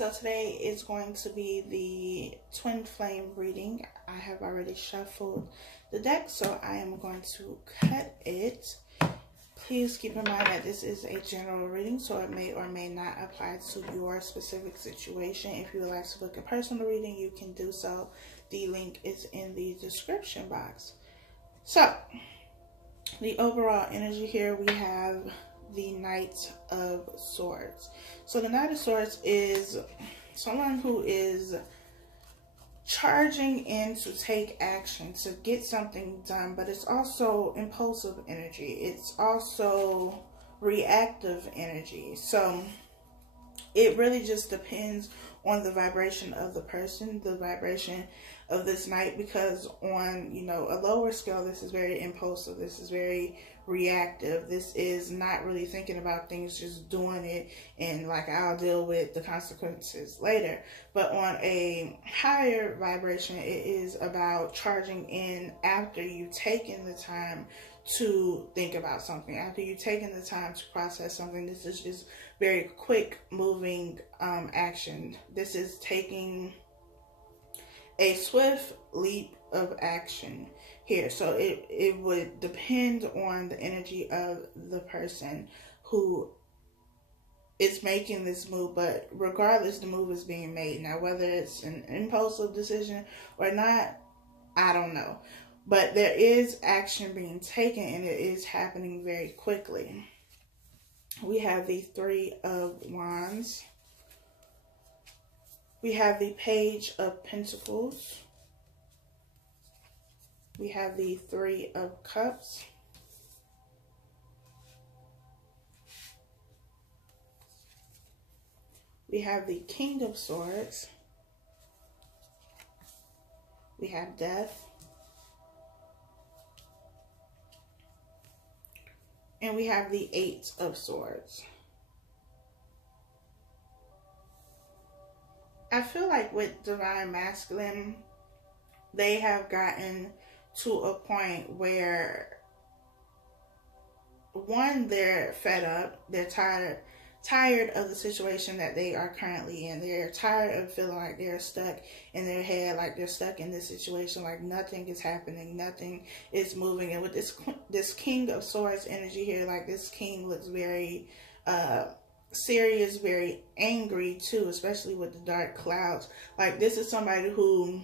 so today is going to be the twin flame reading. I have already shuffled the deck, so I am going to cut it. Please keep in mind that this is a general reading, so it may or may not apply to your specific situation. If you would like to book a personal reading, you can do so. The link is in the description box. So, the overall energy here, we have the Knight of Swords. So the Knight of Swords is someone who is charging in to take action, to get something done, but it's also impulsive energy. It's also reactive energy. So it really just depends on the vibration of the person, the vibration of this knight, because on, a lower scale, this is very impulsive. This is very reactive. This is not really thinking about things, just doing it, and like, I'll deal with the consequences later. But on a higher vibration, it is about charging in after you've taken the time to think about something, after you've taken the time to process something. This is just very quick moving action. This is taking a swift leap of action here. So it would depend on the energy of the person who is making this move, but regardless, the move is being made. Now, whether it's an impulsive decision or not, I don't know. But there is action being taken, and it is happening very quickly. We have the Three of Wands. We have the Page of Pentacles. We have the Three of Cups. We have the King of Swords. We have Death. And we have the Eight of Swords. I feel like with Divine Masculine, they have gotten to a point where, one, they're fed up. They're tired of the situation that they are currently in. They're tired of feeling like they're stuck in their head, like they're stuck in this situation, like nothing is happening, nothing is moving. And with this King of Swords energy here, like, this king looks very serious, very angry too, especially with the dark clouds. Like, this is somebody who,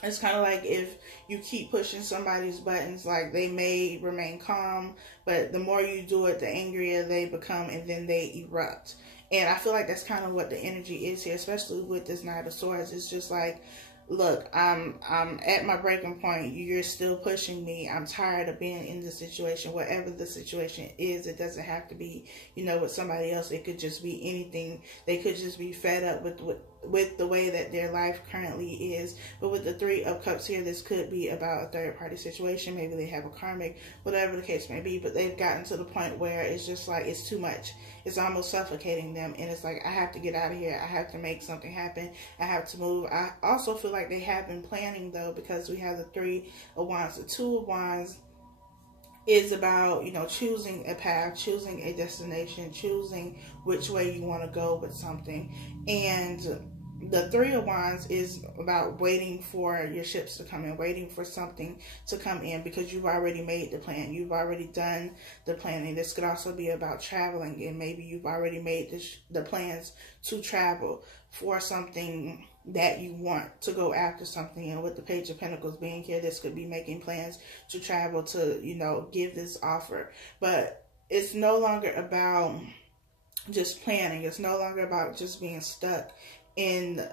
it's kind of like if you keep pushing somebody's buttons, like, they may remain calm, but the more you do it, the angrier they become, and then they erupt. And I feel like that's kind of what the energy is here, especially with this Knight of Swords. It's just like, look, I'm at my breaking point. You're still pushing me. I'm tired of being in this situation. Whatever the situation is, it doesn't have to be, with somebody else. It could just be anything. They could just be fed up with the way that their life currently is. But with the Three of Cups here, this could be about a third-party situation. Maybe they have a karmic, whatever the case may be. But they've gotten to the point where it's just like, it's too much. It's almost suffocating them. And it's like, I have to get out of here. I have to make something happen. I have to move. I also feel like they have been planning, though, because we have the Three of Wands. The Two of Wands is about, choosing a path, choosing a destination, choosing which way you want to go with something. And the Three of Wands is about waiting for your ships to come in, waiting for something to come in, because you've already made the plan. You've already done the planning. This could also be about traveling, and maybe you've already made the plans to travel for something that you want, to go after something. And with the Page of Pentacles being here, this could be making plans to travel, to, give this offer. But it's no longer about just planning. It's no longer about just being stuck in,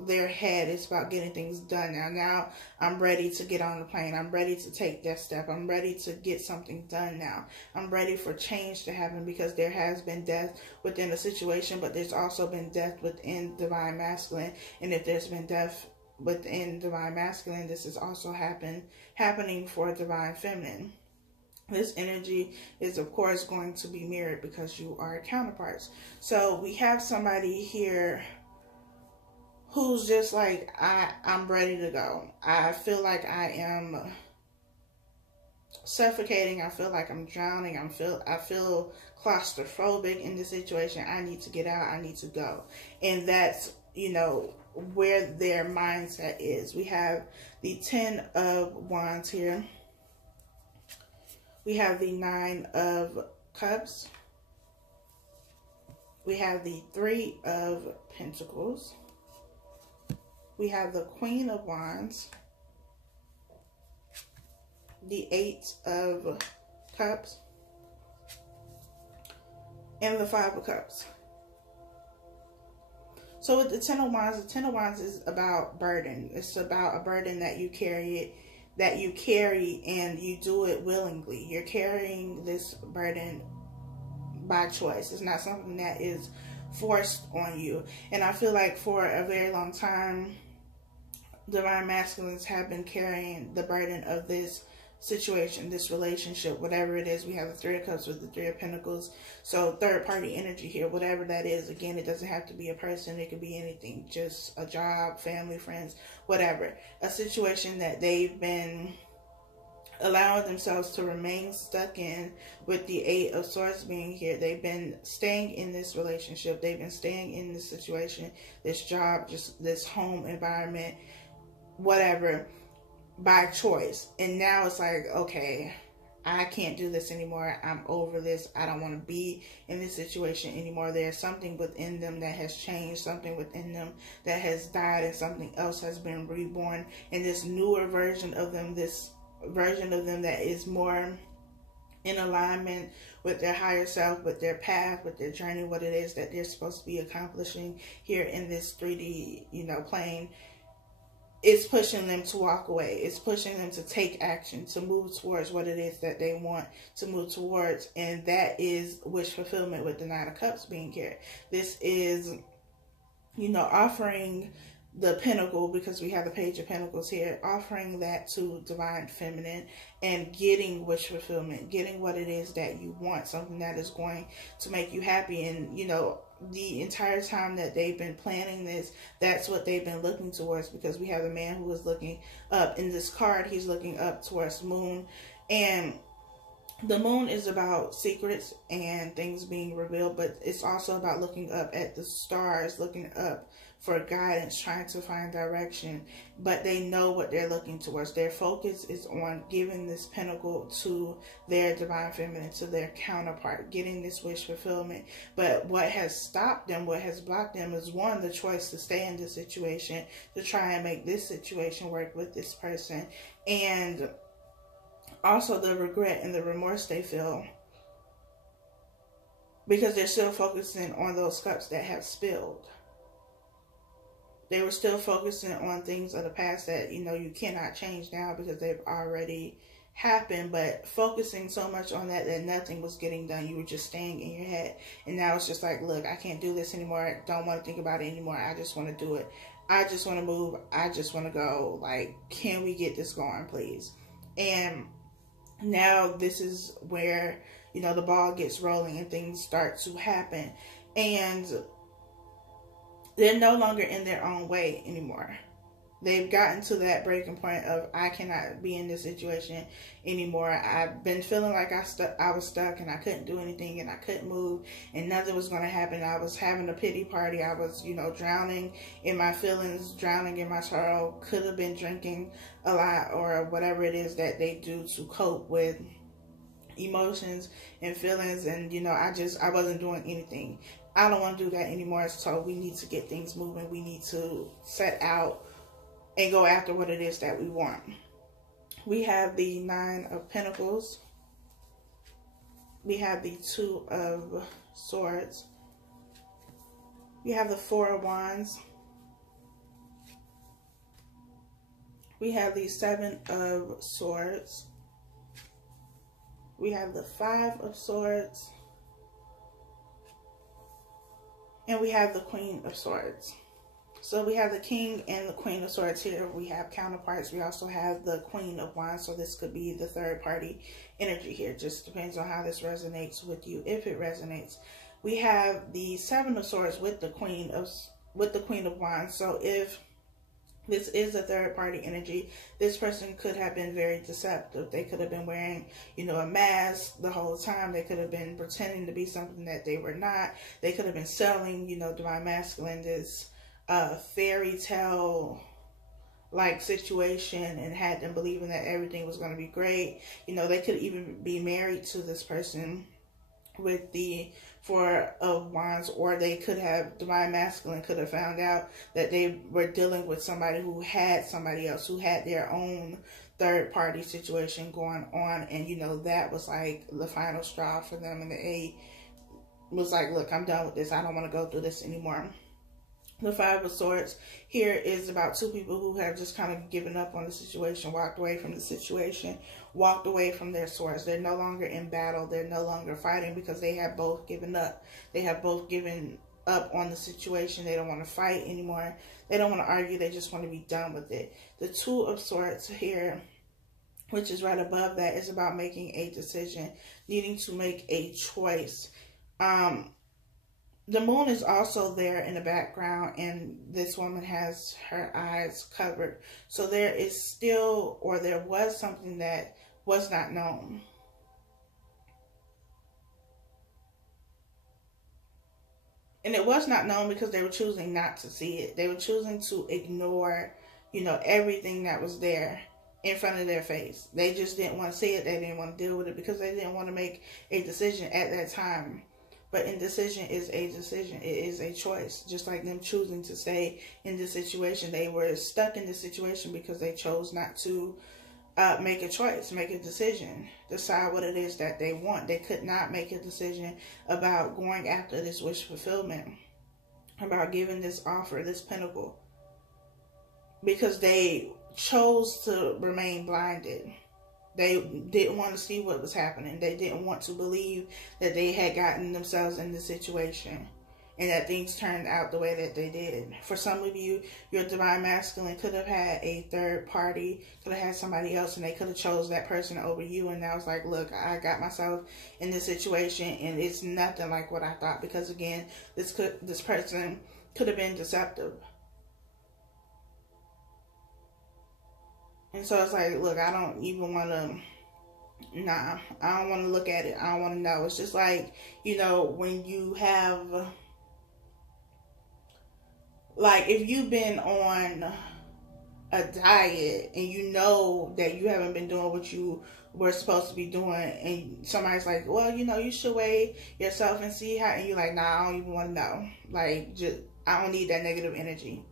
their head. It's about getting things done now. Now I'm ready to get on the plane. I'm ready to take that step. I'm ready to get something done now. I'm ready for change to happen, because there has been death within the situation, but there's also been death within Divine Masculine. And if there's been death within Divine Masculine, this is also happening for Divine Feminine. This energy is, of course, going to be mirrored because you are counterparts. So we have somebody here who's just like, I'm ready to go. I feel like I am suffocating. I feel like I'm drowning. I feel claustrophobic in this situation. I need to get out. I need to go. And that's, you know, where their mindset is. We have the 10 of Wands here. We have the 9 of Cups. We have the 3 of Pentacles. We have the Queen of Wands. The 8 of Cups. And the 5 of Cups. So with the 10 of Wands is about burden. It's about a burden that you carry, and you do it willingly. You're carrying this burden by choice. It's not something that is forced on you. And I feel like for a very long time, divine masculines have been carrying the burden of this situation, this relationship, whatever it is. We have the 3 of Cups with the 3 of Pentacles. So third party energy here, whatever that is. Again, it doesn't have to be a person. It could be anything. Just a job, family, friends, whatever. A situation that they've been allowing themselves to remain stuck in, with the 8 of Swords being here. They've been staying in this relationship. They've been staying in this situation, this job, just this home environment, whatever, by choice. And now it's like, okay, I can't do this anymore. I'm over this. I don't want to be in this situation anymore. There's something within them that has changed, something within them that has died, and something else has been reborn. And this newer version of them, this version of them that is more in alignment with their higher self, with their path, with their journey, what it is that they're supposed to be accomplishing here in this 3D, you know, plane. It's pushing them to walk away. It's pushing them to take action, to move towards what it is that they want to move towards. And that is wish fulfillment with the 9 of Cups being here. This is, you know, offering the Pentacle, because we have the Page of Pentacles here, offering that to divine feminine and getting wish fulfillment, getting what it is that you want, something that is going to make you happy. And, you know, the entire time that they've been planning this, that's what they've been looking towards, because we have the man who is looking up. In this card, he's looking up towards the moon, and the moon is about secrets and things being revealed, but it's also about looking up at the stars, looking up for guidance, trying to find direction. But they know what they're looking towards. Their focus is on giving this pentacle to their divine feminine, to their counterpart, getting this wish fulfillment. But what has stopped them, what has blocked them, is one, the choice to stay in this situation, to try and make this situation work with this person, and also the regret and the remorse they feel, because they're still focusing on those cups that have spilled. They were still focusing on things of the past that, you know, you cannot change now because they've already happened, but focusing so much on that nothing was getting done. You were just staying in your head. And now it's just like, look, I can't do this anymore. I don't want to think about it anymore. I just want to do it. I just want to move. I just want to go. Like, can we get this going, please? And now this is where, you know, the ball gets rolling and things start to happen. And they're no longer in their own way anymore. They've gotten to that breaking point of, I cannot be in this situation anymore. I've been feeling like I was stuck and I couldn't do anything and I couldn't move and nothing was going to happen. I was having a pity party. I was, you know, drowning in my feelings, drowning in my sorrow. Could have been drinking a lot or whatever it is that they do to cope with emotions and feelings. And, you know, I wasn't doing anything. I don't want to do that anymore. So we need to get things moving. We need to set out and go after what it is that we want. We have the 9 of Pentacles. We have the 2 of Swords. We have the 4 of Wands. We have the 7 of Swords. We have the 5 of Swords. And we have the Queen of Swords. So we have the King and the Queen of Swords here. We have counterparts. We also have the Queen of Wands. So this could be the third party energy here. Just depends on how this resonates with you, if it resonates. We have the 7 of Swords with the Queen of Wands. So if This is a third party energy. This person could have been very deceptive. They could have been wearing, a mask the whole time. They could have been pretending to be something that they were not. They could have been selling, divine masculine, this fairy tale like situation, and had them believing that everything was going to be great. They could even be married to this person with the Four of Wands, or they could have, divine masculine could have found out that they were dealing with somebody who had somebody else, who had their own third party situation going on, and that was like the final straw for them, and the Eight was like, look, I'm done with this. I don't want to go through this anymore. The Five of Swords here is about two people who have just kind of given up on the situation, walked away from the situation, walked away from their swords. They're no longer in battle. They're no longer fighting because they have both given up. They have both given up on the situation. They don't want to fight anymore. They don't want to argue. They just want to be done with it. The Two of Swords here, which is right above that, is about making a decision, needing to make a choice. The moon is also there in the background, and this woman has her eyes covered. So there is still, or there was something that was not known. And it was not known because they were choosing not to see it. They were choosing to ignore, everything that was there in front of their face. They just didn't want to see it. They didn't want to deal with it because they didn't want to make a decision at that time. But indecision is a decision. It is a choice. Just like them choosing to stay in this situation. They were stuck in this situation because they chose not to make a choice, make a decision, decide what it is that they want. They could not make a decision about going after this wish fulfillment, about giving this offer, this pinnacle, because they chose to remain blinded. They didn't want to see what was happening. They didn't want to believe that they had gotten themselves in this situation and that things turned out the way that they did. For some of you, your divine masculine could have had a third party, could have had somebody else, and they could have chose that person over you. And now it's like, look, I got myself in this situation and it's nothing like what I thought. Because again, this person could have been deceptive. And so it's like, look, I don't even want to, I don't want to look at it. I don't want to know. It's just like, when you have, like, if you've been on a diet and you know that you haven't been doing what you were supposed to be doing, and somebody's like, well, you should weigh yourself and see how, and you're like, nah, I don't even want to know. Like, I don't need that negative energy.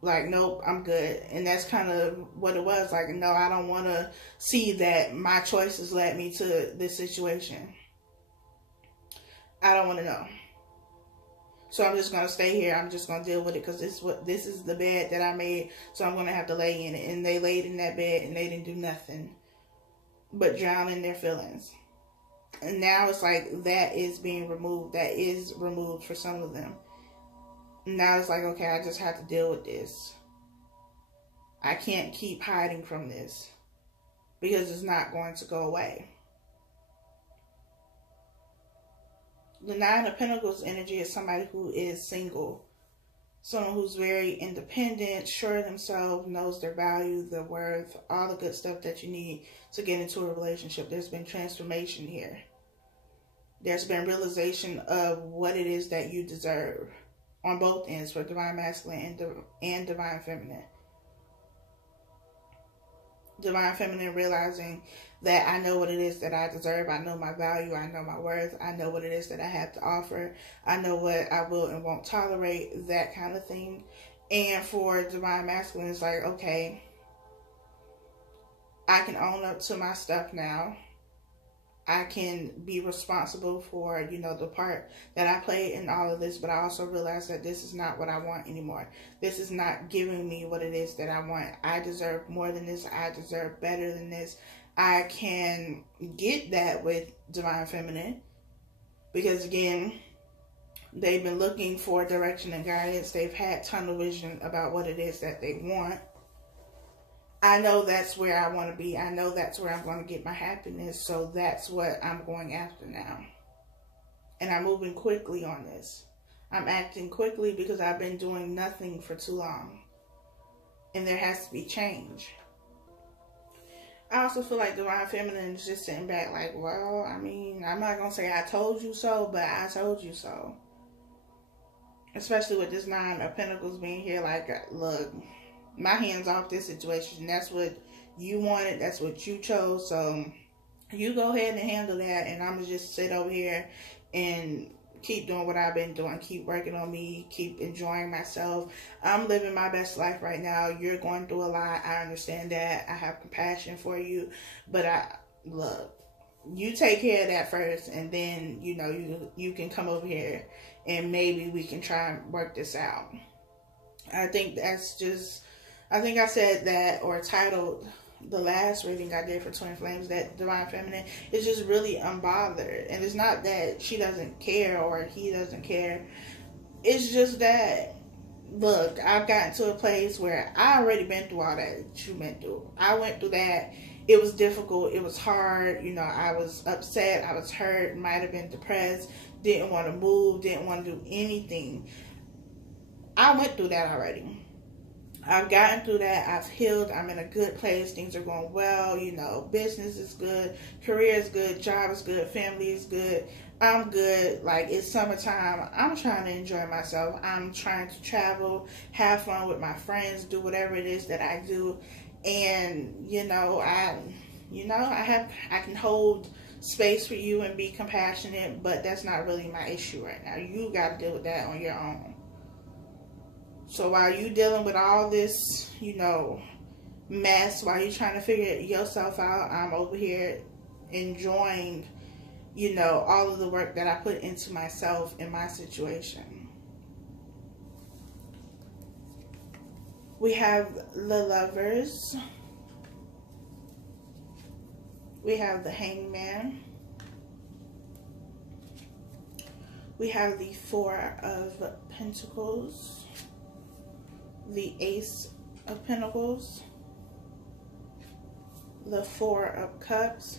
Like, nope, I'm good. And that's kind of what it was. Like, no, I don't want to see that my choices led me to this situation. I don't want to know. So I'm just going to stay here. I'm just going to deal with it because this is the bed that I made. So I'm going to have to lay in it. And they laid in that bed and they didn't do nothing but drown in their feelings. And now it's like that is being removed. That is removed for some of them. Now it's like, okay, I just have to deal with this. I can't keep hiding from this because it's not going to go away. The Nine of Pentacles energy is somebody who is single. Someone who's very independent, sure of themselves, knows their value, their worth, all the good stuff that you need to get into a relationship. There's been transformation here. There's been realization of what it is that you deserve. On both ends, for divine masculine and divine feminine. Divine feminine realizing that I know what it is that I deserve. I know my value. I know my worth. I know what it is that I have to offer. I know what I will and won't tolerate, that kind of thing. And for divine masculine, it's like, okay, I can own up to my stuff now. I can be responsible for, the part that I played in all of this, but I also realize that this is not what I want anymore. This is not giving me what it is that I want. I deserve more than this. I deserve better than this. I can get that with divine feminine because, again, they've been looking for direction and guidance. They've had tunnel vision about what it is that they want. I know that's where I want to be. I know that's where I'm going to get my happiness. So that's what I'm going after now. And I'm moving quickly on this. I'm acting quickly because I've been doing nothing for too long. and there has to be change. I also feel like Divine Feminine is just sitting back like, well, I mean, I'm not going to say I told you so, but I told you so. Especially with this 9 of Pentacles being here, like, look, my hands off this situation. That's what you wanted. That's what you chose. So you go ahead and handle that, and I'm going to just sit over here and keep doing what I've been doing. Keep working on me. Keep enjoying myself. I'm living my best life right now. You're going through a lot. I understand that. I have compassion for you. But look, you take care of that first, and then, you know, you can come over here and maybe we can try and work this out. I think that's just, I think I said that, or titled the last reading I did for Twin Flames, that Divine Feminine is just really unbothered. And it's not that she doesn't care or he doesn't care. It's just that, look, I've gotten to a place where I already been through all that you went through. I went through that. It was difficult. It was hard. You know, I was upset. I was hurt. Might have been depressed. Didn't want to move. Didn't want to do anything. I went through that already. I've gotten through that. I've healed. I'm in a good place. Things are going well. You know, business is good. Career is good. Job is good. Family is good. I'm good. Like, it's summertime. I'm trying to enjoy myself. I'm trying to travel, have fun with my friends, do whatever it is that I do. And, you know, I can hold space for you and be compassionate, but that's not really my issue right now. You got to deal with that on your own. So while you dealing with all this, you know, mess, while you trying to figure yourself out, I'm over here enjoying, you know, all of the work that I put into myself in my situation. We have the Lovers. We have the Hangman. We have the 4 of Pentacles. The Ace of Pentacles, the 4 of Cups,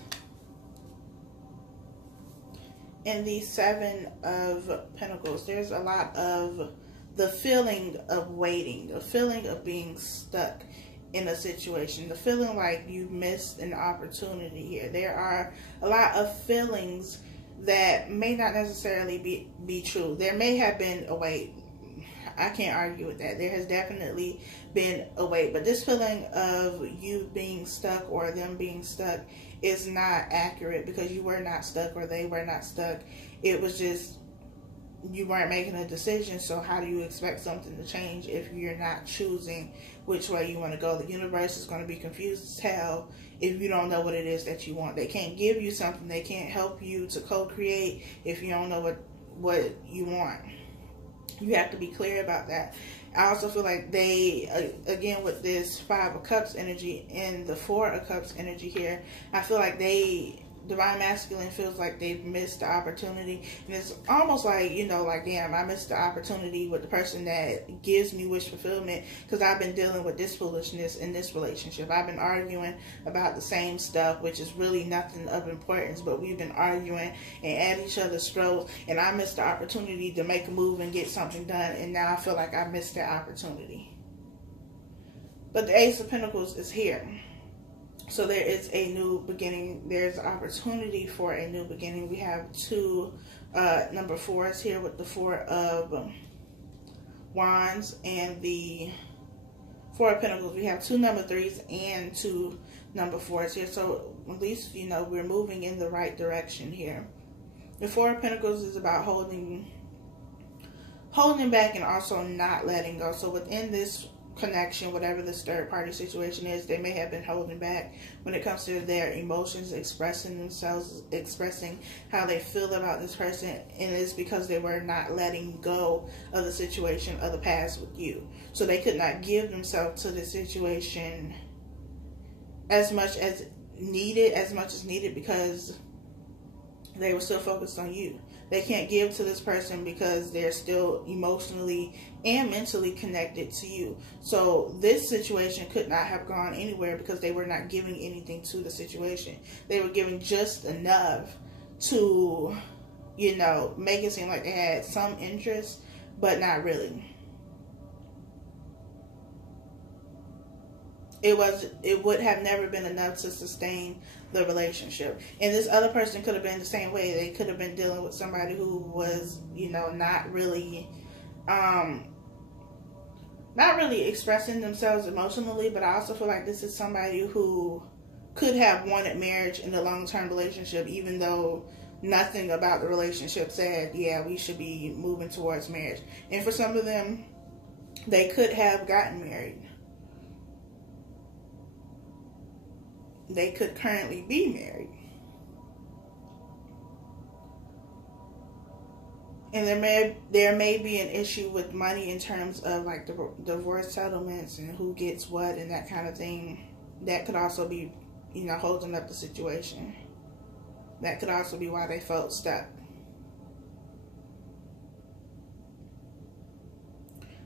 and the 7 of Pentacles. There's a lot of the feeling of waiting, the feeling of being stuck in a situation, the feeling like you missed an opportunity here. There are a lot of feelings that may not necessarily be true. There may have been a wait. I can't argue with that. There has definitely been a wait. But this feeling of you being stuck or them being stuck is not accurate, because you were not stuck or they were not stuck. It was just you weren't making a decision. So how do you expect something to change if you're not choosing which way you want to go? The universe is going to be confused as hell if you don't know what it is that you want. They can't give you something. They can't help you to co-create if you don't know what you want. You have to be clear about that. I also feel like they, again, with this 5 of Cups energy and the 4 of Cups energy here, I feel like Divine Masculine feels like they've missed the opportunity. And it's almost like, you know, like, damn, I missed the opportunity with the person that gives me wish fulfillment, because I've been dealing with this foolishness in this relationship. I've been arguing about the same stuff, which is really nothing of importance, but we've been arguing and at each other's throats, and I missed the opportunity to make a move and get something done, and now I feel like I missed that opportunity. But the Ace of Pentacles is here. So there is a new beginning. There's opportunity for a new beginning. We have 2 number 4s here with the 4 of Wands and the 4 of Pentacles. We have 2 number 3s and 2 number 4s here. So at least, you know, we're moving in the right direction here. The 4 of Pentacles is about holding back and also not letting go. So within this connection, whatever this third party situation is, they may have been holding back when it comes to their emotions, expressing themselves, expressing how they feel about this person, and it's because they were not letting go of the situation of the past with you. So they could not give themselves to the situation as much as needed because they were still focused on you. They can't give to this person because they're still emotionally and mentally connected to you. So this situation could not have gone anywhere because they were not giving anything to the situation. They were giving just enough to, you know, make it seem like they had some interest, but not really. it would have never been enough to sustain the relationship. And this other person could have been the same way. They could have been dealing with somebody who was, you know, not really expressing themselves emotionally. But I also feel like this is somebody who could have wanted marriage in a long-term relationship, even though nothing about the relationship said, yeah, we should be moving towards marriage. And for some of them, they could have gotten married. They could currently be married. And there may be an issue with money in terms of like the divorce settlements and who gets what and that kind of thing. That could also be, you know, holding up the situation. That could also be why they felt stuck.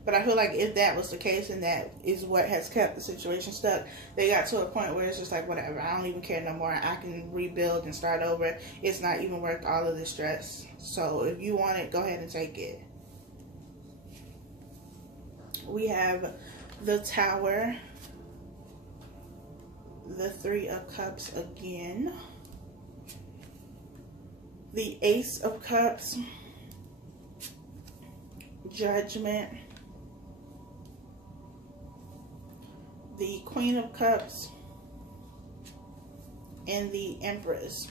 But I feel like if that was the case and that is what has kept the situation stuck, they got to a point where it's just like, whatever, I don't even care no more. I can rebuild and start over. It's not even worth all of the stress. So if you want it, go ahead and take it. We have the Tower, the Three of Cups again, the Ace of Cups, Judgment, the Queen of Cups, and the Empress.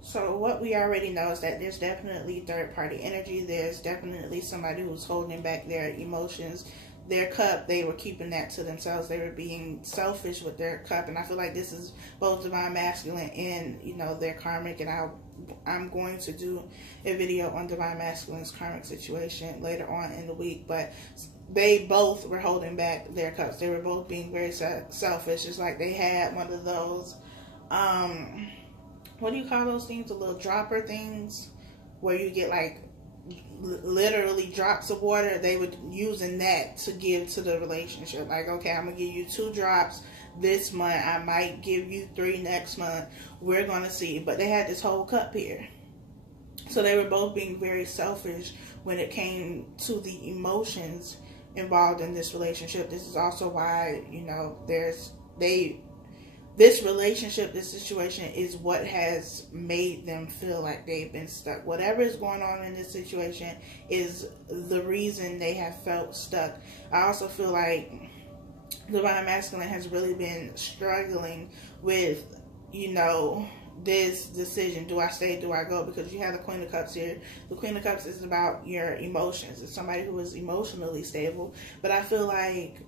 So what we already know is that there's definitely third-party energy. There's definitely somebody who's holding back their emotions. Their cup, they were keeping that to themselves. They were being selfish with their cup. And I feel like this is both divine masculine and, you know, their karmic. And I'm going to do a video on divine masculine's karmic situation later on in the week. But they both were holding back their cups. They were both being very selfish. It's like they had one of those, what do you call those things? The little dropper things where you get like literally drops of water. They were using that to give to the relationship. Like, okay, I'm going to give you 2 drops this month. I might give you 3 next month. We're going to see. But they had this whole cup here. So they were both being very selfish when it came to the emotions involved in this relationship. This is also why, you know, this relationship, this situation is what has made them feel like they've been stuck. Whatever is going on in this situation is the reason they have felt stuck. I also feel like divine masculine has really been struggling with, you know, this decision. Do I stay? Do I go? Because you have the Queen of Cups here. The Queen of Cups is about your emotions. It's somebody who is emotionally stable. But I feel like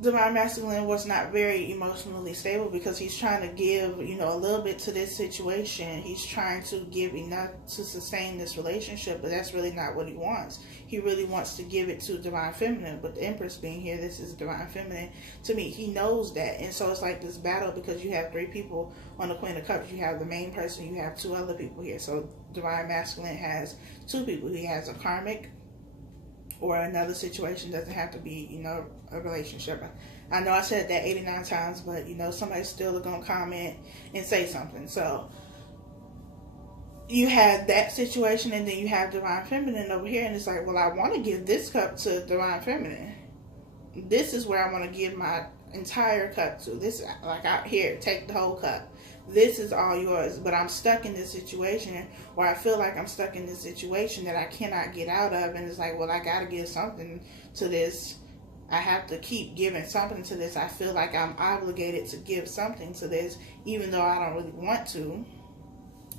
divine masculine was not very emotionally stable because he's trying to give, you know, a little bit to this situation. He's trying to give enough to sustain this relationship, but that's really not what he wants. He really wants to give it to divine feminine. But the Empress being here, this is divine feminine. To me, he knows that. And so it's like this battle because you have 3 people on the Queen of Cups. You have the main person, you have 2 other people here. So divine masculine has 2 people. He has a karmic or another situation. Doesn't have to be, you know, a relationship. I know I said that 89 times, but, you know, somebody's still going to comment and say something. So you have that situation, and then you have divine feminine over here, and it's like, well, I want to give this cup to divine feminine. This is where I want to give my entire cup to. This, like, out here, take the whole cup. This is all yours, but I'm stuck in this situation, or I feel like I'm stuck in this situation that I cannot get out of, and it's like, well, I got to give something to this. I have to keep giving something to this. I feel like I'm obligated to give something to this, even though I don't really want to.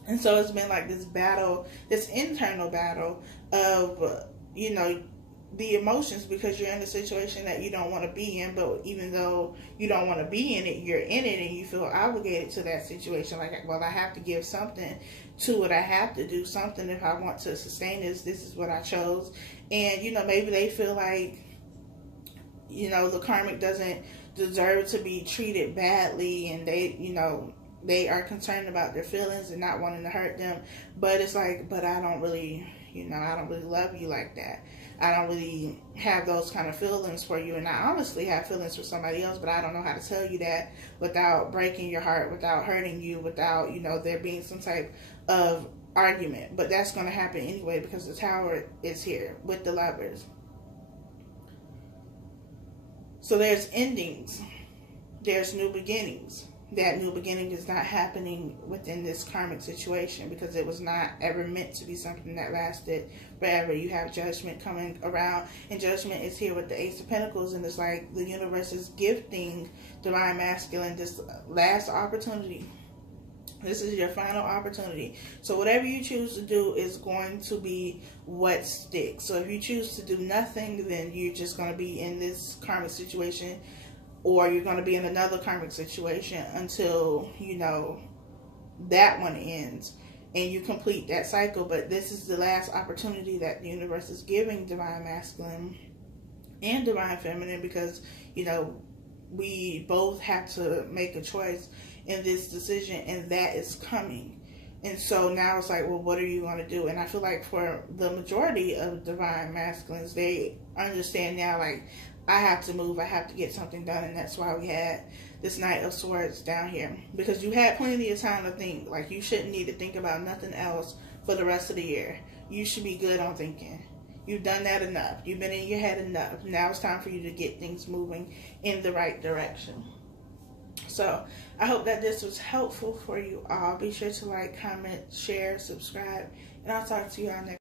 And so it's been like this battle, this internal battle of, you know, the emotions, because you're in a situation that you don't want to be in, but even though you don't want to be in it, you're in it and you feel obligated to that situation. Like, well, I have to give something to it. I have to do something if I want to sustain this. This is what I chose. And, you know, maybe they feel like, you know, the karmic doesn't deserve to be treated badly, and they, you know, they are concerned about their feelings and not wanting to hurt them. But it's like, but I don't really, you know, I don't really love you like that. I don't really have those kind of feelings for you. And I honestly have feelings for somebody else, but I don't know how to tell you that without breaking your heart, without hurting you, without, you know, there being some type of argument, but that's going to happen anyway because the Tower is here with the Lovers. So there's endings, there's new beginnings. That new beginning is not happening within this karmic situation because it was not ever meant to be something that lasted forever. You have Judgment coming around, and Judgment is here with the Ace of Pentacles, and it's like the universe is gifting Divine Masculine this last opportunity. This is your final opportunity. So whatever you choose to do is going to be what sticks. So if you choose to do nothing, then you're just going to be in this karmic situation, or you're going to be in another karmic situation until, you know, that one ends and you complete that cycle. But this is the last opportunity that the universe is giving Divine Masculine and Divine Feminine, because, you know, we both have to make a choice in this decision, and that is coming. And so now it's like, well, what are you going to do? And I feel like for the majority of Divine Masculines, they understand now, like, I have to move, I have to get something done. And that's why we had this Knight of Swords down here, because you had plenty of time to think. Like, you shouldn't need to think about nothing else for the rest of the year. You should be good on thinking. You've done that enough. You've been in your head enough. Now it's time for you to get things moving in the right direction. So I hope that this was helpful for you all. Be sure to like, comment, share, subscribe, and I'll talk to you all next.